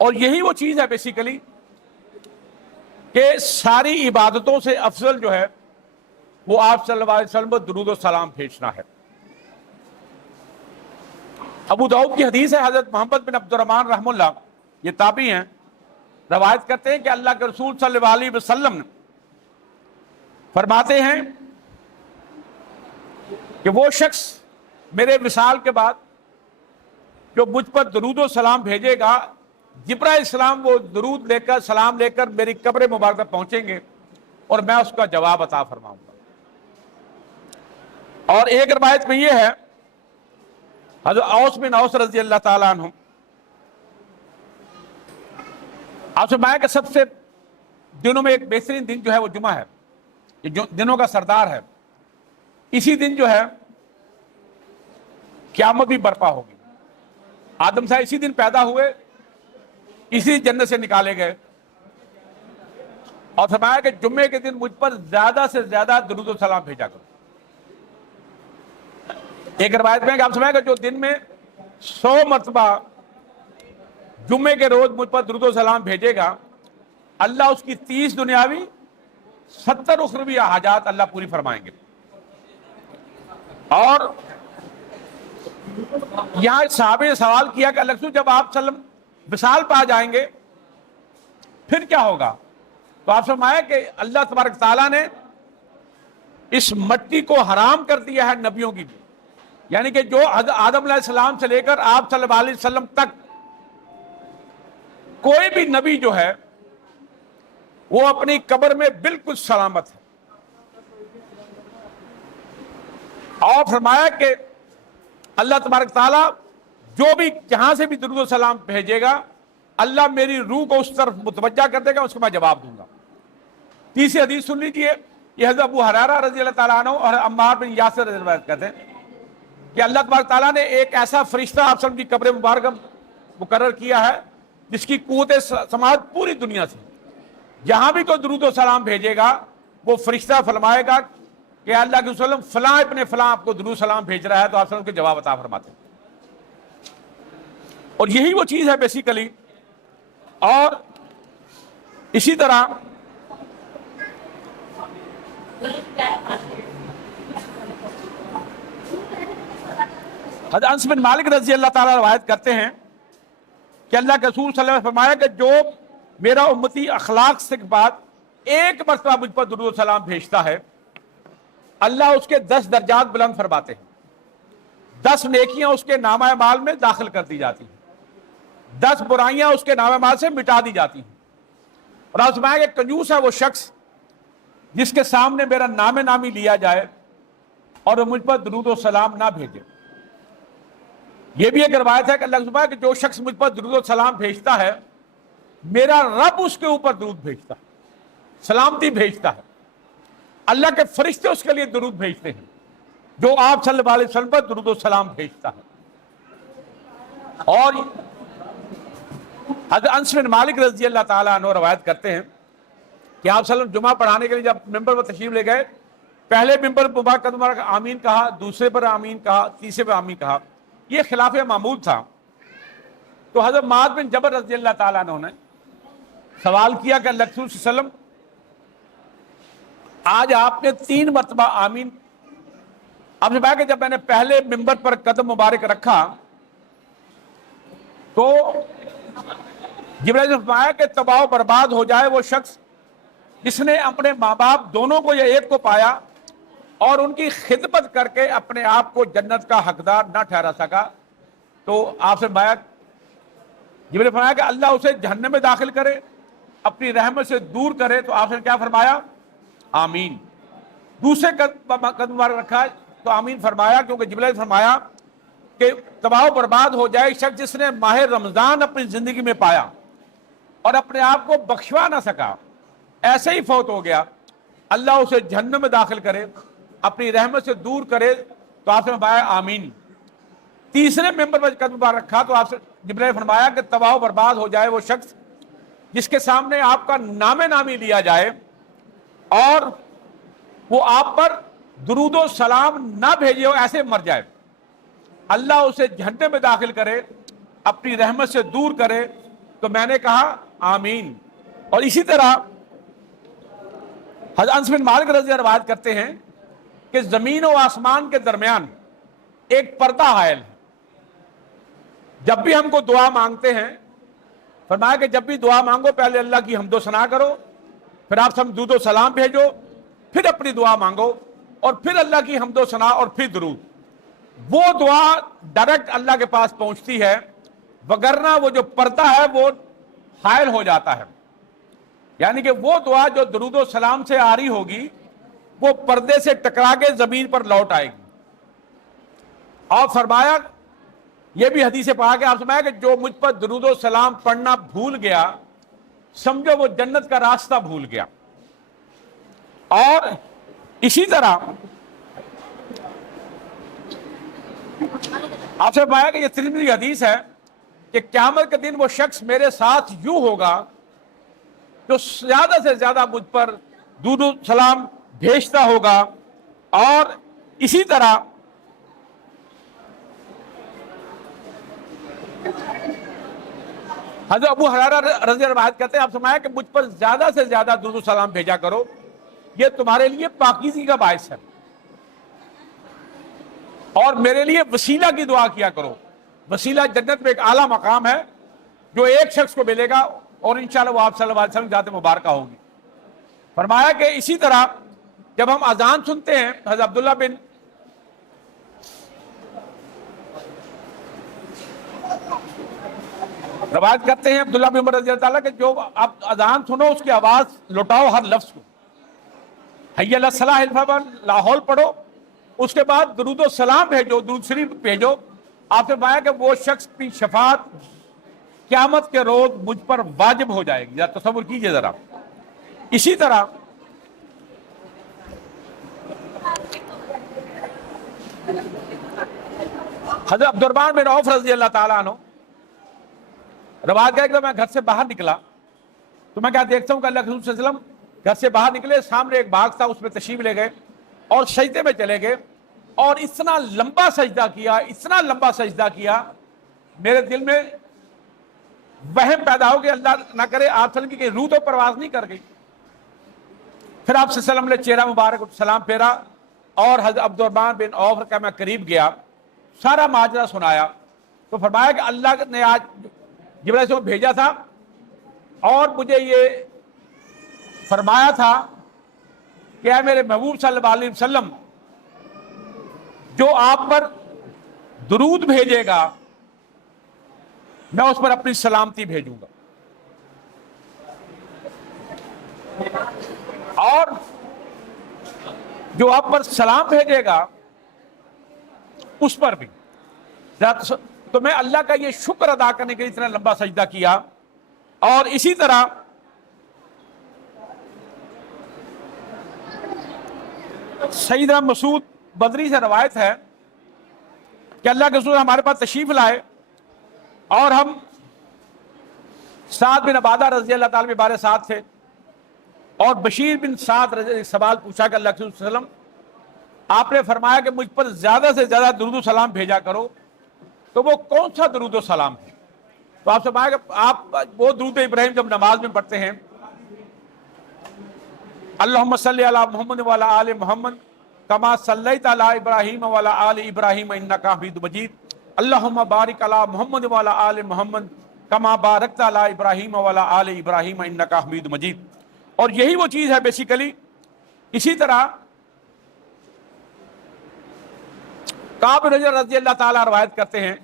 اور یہی وہ چیز ہے بیسیکلی کہ ساری عبادتوں سے افضل جو ہے وہ آپ صلی اللہ علیہ وسلم پر درود و سلام بھیجنا ہے۔ ابو داؤد کی حدیث ہے، حضرت محمد بن عبد الرحمن رحمہ اللہ، یہ تابعی ہیں، روایت کرتے ہیں کہ اللہ کے رسول صلی اللہ علیہ وسلم فرماتے ہیں کہ وہ شخص میرے وصال کے بعد جو مجھ پر درود و سلام بھیجے گا، جبرائیل السلام وہ درود لے کر، سلام لے کر میری قبر مبارکہ پہنچیں گے اور میں اس کا جواب عطا فرماؤں گا۔ اور ایک روایت میں یہ ہے، حضرت اوس بن اوس رضی اللہ تعالیٰ عنہ آپ سے فرمایا کہ سب سے دنوں میں ایک بہترین دن جو ہے وہ جمعہ ہے، یہ دنوں کا سردار ہے، اسی دن جو ہے قیامت بھی برپا ہوگی۔ آدم صاحب اسی دن پیدا ہوئے، اسی جنت سے نکالے گئے، اور فرمایا کہ جمعے کے دن مجھ پر زیادہ سے زیادہ درود و سلام بھیجا کرو۔ ایک روایت میں کہ آپ سمجھیں کہ جو دن میں 100 مرتبہ جمعے کے روز مجھ پر درود و سلام بھیجے گا، اللہ اس کی 30 دنیاوی 70 اخروی حاجات اللہ پوری فرمائیں گے۔ اور یہاں صحابہ نے سوال کیا کہ اللہ رسول جب آپ صلی اللہ علیہ وسلم وصال پا جائیں گے پھر کیا ہوگا؟ تو آپ فرمایا کہ اللہ تبارک تعالیٰ نے اس مٹی کو حرام کر دیا ہے نبیوں کی بھی، یعنی کہ جو آدم علیہ السلام سے لے کر آپ صلی اللہ علیہ وسلم تک کوئی بھی نبی جو ہے وہ اپنی قبر میں بالکل سلامت ہے۔ اور فرمایا کہ اللہ تبارک تعالیٰ جو بھی جہاں سے بھی درود و سلام بھیجے گا، اللہ میری روح کو اس طرف متوجہ کر دے گا، اس کو میں جواب دوں گا۔ تیسری حدیث سن لیجیے، یہ حضرت ابو ہریرہ رضی اللہ تعالیٰ عنہ اور عمار بن یاسر رضی اللہ عنہ کہتے ہیں کہ اللہ تبارک تعالیٰ نے ایک ایسا فرشتہ آپ سب کی قبر مبارکہ مقرر کیا ہے جس کی قوت سماعت پوری دنیا سے، جہاں بھی کوئی درود و سلام بھیجے گا وہ فرشتہ فرمائے گا کہ اللہ کے وسلم فلاں ابن فلاں آپ کو درود و سلام بھیج رہا ہے، تو آپ سب کے جواب عطا فرماتے ہیں۔ اور یہی وہ چیز ہے بیسیکلی۔ اور اسی طرح حضرت انس بن مالک رضی اللہ تعالیٰ روایت کرتے ہیں کہ اللہ کے رسول صلی اللہ علیہ وسلم نے فرمایا کہ جو میرا امتی اخلاق سے بعد ایک مرتبہ مجھ پر درود و سلام بھیجتا ہے، اللہ اس کے 10 درجات بلند فرماتے ہیں، 10 نیکیاں اس کے نامہ اعمال میں داخل کر دی جاتی ہیں، 10 برائیاں اس کے نامہ اعمال سے مٹا دی جاتی ہیں۔ اور آپ سمجھائیں کہ کنجوس ہے وہ شخص جس کے سامنے میرا نام نامی لیا جائے اور وہ مجھ پر درود و سلام نہ بھیجے۔ یہ بھی ایک روایت ہے کہ اللہ سبحانہ کہ جو شخص مجھ پر درود و سلام بھیجتا ہے، میرا رب اس کے اوپر درود بھیجتا ہے، سلامتی بھیجتا ہے، اللہ کے فرشتے اس کے لیے درود بھیجتے ہیں جو آپ صلی اللہ علیہ وسلم پر درود و سلام بھیجتا ہے۔ اور حضرت انس بن مالک رضی اللہ تعالیٰ عنہ روایت کرتے ہیں کہ آپ صلی اللہ علیہ وسلم جمعہ پڑھانے کے لیے جب ممبر پر تشریف لے گئے، پہلے ممبر مبارک آمین کہا، دوسرے پر آمین کہا، تیسرے پر آمین کہا، یہ خلاف معمول تھا۔ تو حضرت معاذ بن جبل رضی اللہ تعالیٰ عنہ نے سوال کیا کہ اللہ رسول صلی اللہ علیہ وسلم آج آپ نے 3 مرتبہ آمین، آپ نے کہا کہ جب میں نے پہلے ممبر پر قدم مبارک رکھا تو جبرائیل نے فرمایا کہ تباہ و برباد ہو جائے وہ شخص جس نے اپنے ماں باپ دونوں کو یا ایک کو پایا اور ان کی خدمت کر کے اپنے آپ کو جنت کا حقدار نہ ٹھہرا سکا۔ تو آپ سے فرمایا، جبرائیل نے فرمایا کہ اللہ اسے جہنم میں داخل کرے، اپنی رحمت سے دور کرے۔ تو آپ نے کیا فرمایا؟ آمین۔ دوسرے قدم مبارک رکھا تو آمین فرمایا، کیونکہ جبرائیل نے فرمایا کہ تباہ و برباد ہو جائے شخص جس نے ماہ رمضان اپنی زندگی میں پایا اور اپنے آپ کو بخشوا نہ سکا، ایسے ہی فوت ہو گیا، اللہ اسے جہنم میں داخل کرے، اپنی رحمت سے دور کرے۔ تو آپ نے فرمایا آمین۔ تیسرے ممبر پر قدم مبارک رکھا تو آپ سے جبرائیل نے فرمایا کہ تباہ و برباد ہو جائے وہ شخص جس کے سامنے آپ کا نام نامی لیا جائے اور وہ آپ پر درود و سلام نہ بھیجے ہو، ایسے مر جائے، اللہ اسے جہنم میں داخل کرے، اپنی رحمت سے دور کرے۔ تو میں نے کہا آمین۔ اور اسی طرح حضرت انس بن مالک رضی اللہ عنہ روایت کرتے ہیں کہ زمین و آسمان کے درمیان ایک پردہ حائل ہے۔ جب بھی ہم کو دعا مانگتے ہیں، فرمایا کہ جب بھی دعا مانگو پہلے اللہ کی حمد و ثنا کرو، پھر آپ سب درود و سلام بھیجو، پھر اپنی دعا مانگو، اور پھر اللہ کی حمد و ثنا اور پھر درود۔ وہ دعا ڈائریکٹ اللہ کے پاس پہنچتی ہے، وگرنہ وہ جو پردہ ہے وہ حائل ہو جاتا ہے۔ یعنی کہ وہ دعا جو درود و سلام سے آ رہی ہوگی وہ پردے سے ٹکرا کے زمین پر لوٹ آئے گی۔ اور فرمایا، یہ بھی حدیث پاک ہے، آپ فرمایا کہ جو مجھ پر درود و سلام پڑھنا بھول گیا سمجھو وہ جنت کا راستہ بھول گیا۔ اور اسی طرح آپ سے فرمایا کہ یہ ترمذی حدیث ہے کہ قیامت کے دن وہ شخص میرے ساتھ یوں ہوگا جو زیادہ سے زیادہ مجھ پر درود و سلام بھیجتا ہوگا۔ اور اسی طرح حضرت ابو ہریرہ رضی اللہ عنہ روایت کرتے ہیں، آپ فرمایا کہ مجھ پر زیادہ سے زیادہ درود و سلام بھیجا کرو، یہ تمہارے لیے پاکیزگی کا باعث ہے، اور میرے لیے وسیلہ کی دعا کیا کرو۔ وسیلہ جنت میں ایک اعلیٰ مقام ہے جو ایک شخص کو ملے گا، اور انشاءاللہ وہ آپ صلی اللہ علیہ وسلم ذات مبارکہ ہوگی۔ فرمایا کہ اسی طرح جب ہم اذان سنتے ہیں، حضرت عبداللہ بن روایت کرتے ہیں عبداللہ بن عمر رضی اللہ تعالیٰ کہ جو آپ اذان سنو اس کی آواز لٹاؤ ہر لفظ کو، حی علی الصلاۃ الفبر لاہور پڑھو، اس کے بعد درود و سلام بھیجو، درود شریف بھیجو۔ آپ سے فرمایا کہ وہ شخص کی شفاعت قیامت کے روز مجھ پر واجب ہو جائے گی۔ ذرا تصور کیجئے ذرا۔ اسی طرح حضرت عبد الرحمن بن عوف رضی اللہ تعالیٰ عنہ روایت ہے کہ میں گھر سے باہر نکلا تو میں کیا دیکھتا ہوں کہ اللہ کے رسول صلی اللہ علیہ وسلم گھر سے باہر نکلے، سامنے ایک باغ تھا، اس میں تشریف لے گئے اور سجدے میں چلے گئے، اور اتنا لمبا سجدہ کیا، اتنا لمبا سجدہ کیا، میرے دل میں وہم پیدا ہو کہ اللہ نہ کرے آپ صلی اللہ علیہ وسلم کی روح تو پرواز نہیں کر گئی۔ پھر آپ صلی اللہ علیہ وسلم نے چہرہ مبارک سلام پھیرا، اور حضرت عبد الرحمن بن عوف کا میں قریب گیا، سارا ماجرا سنایا، تو فرمایا کہ اللہ نے آج جبرائیل علیہ السلام بھیجا تھا اور مجھے یہ فرمایا تھا کہ اے میرے محبوب صلی اللہ علیہ وسلم، جو آپ پر درود بھیجے گا میں اس پر اپنی سلامتی بھیجوں گا، اور جو آپ پر سلام بھیجے گا اس پر بھی۔ تو میں اللہ کا یہ شکر ادا کرنے کے لیے اتنا لمبا سجدہ کیا۔ اور اسی طرح سیدنا مسعود بدری سے روایت ہے کہ اللہ کے رسول ہمارے پاس تشریف لائے اور ہم سعد بن عبادہ رضی اللہ تعالیٰ بارے ساتھ تھے، اور بشیر بن سعد رضی سوال پوچھا کہ اللہ کے رسول صلی اللہ علیہ وسلم آپ نے فرمایا کہ مجھ پر زیادہ سے زیادہ درود و سلام بھیجا کرو، تو وہ کون سا درود و سلام ہے؟ تو آپ سے فرمایا کہ آپ وہ درود ابراہیم جب نماز میں پڑھتے ہیں، اللہم صلی علی محمد وعلی آل محمد کما صلیت علی ابراہیم وعلی آل ابراہیم انک حمید مجید، اللہم بارک علی محمد وعلی آل محمد کما بارکت علی ابراہیم وعلی آل ابراہیم انک حمید مجید۔ اور یہی وہ چیز ہے بیسیکلی۔ اسی طرح کعب رضی اللہ تعالیٰ روایت کرتے ہیں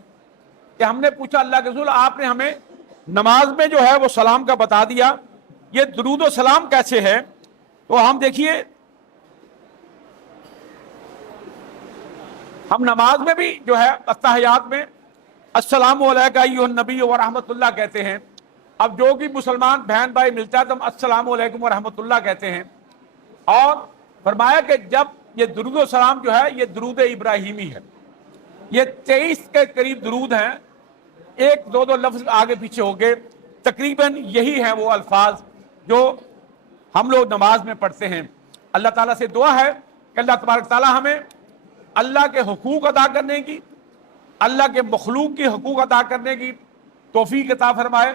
کہ ہم نے پوچھا اللہ کے رسول آپ نے ہمیں نماز میں جو ہے وہ سلام کا بتا دیا، یہ درود و سلام کیسے ہے؟ تو ہم دیکھیے ہم نماز میں بھی جو ہے التحیات میں السلام علیکہ ایھا النبی ورحمۃ اللہ کہتے ہیں۔ اب جو بھی مسلمان بہن بھائی ملتا ہے تو ہم السلام علیکم ورحمۃ اللہ کہتے ہیں۔ اور فرمایا کہ جب یہ درود و سلام جو ہے یہ درود ابراہیمی ہے، یہ 23 کے قریب درود ہیں، ایک دو لفظ آگے پیچھے ہو گئے، تقریباً یہی ہیں وہ الفاظ جو ہم لوگ نماز میں پڑھتے ہیں۔ اللہ تعالیٰ سے دعا ہے کہ اللہ تبارک تعالیٰ ہمیں اللہ کے حقوق ادا کرنے کی، اللہ کے مخلوق کے حقوق ادا کرنے کی توفیق عطا فرمائے،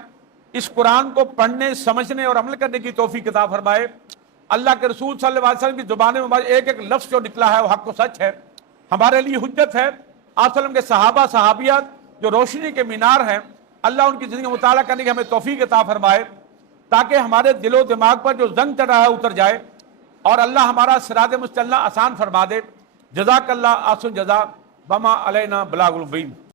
اس قرآن کو پڑھنے سمجھنے اور عمل کرنے کی توفیق عطا فرمائے۔ اللہ کے رسول صلی اللہ علیہ وسلم کی زبان میں ہمارے ایک ایک لفظ جو نکلا ہے وہ حق و سچ ہے، ہمارے لیے حجت ہے۔ آپ وسلم کے صحابہ صحابیات جو روشنی کے مینار ہیں، اللہ ان کی زندگی کا مطالعہ کرنے کی ہمیں توفیق عطا فرمائے تاکہ ہمارے دل و دماغ پر جو زنگ چڑھا ہے اتر جائے اور اللہ ہمارا صراط مستقیم آسان فرما دے۔ جزاک اللہ احسن جزا، وما علینا بلاغ المبین۔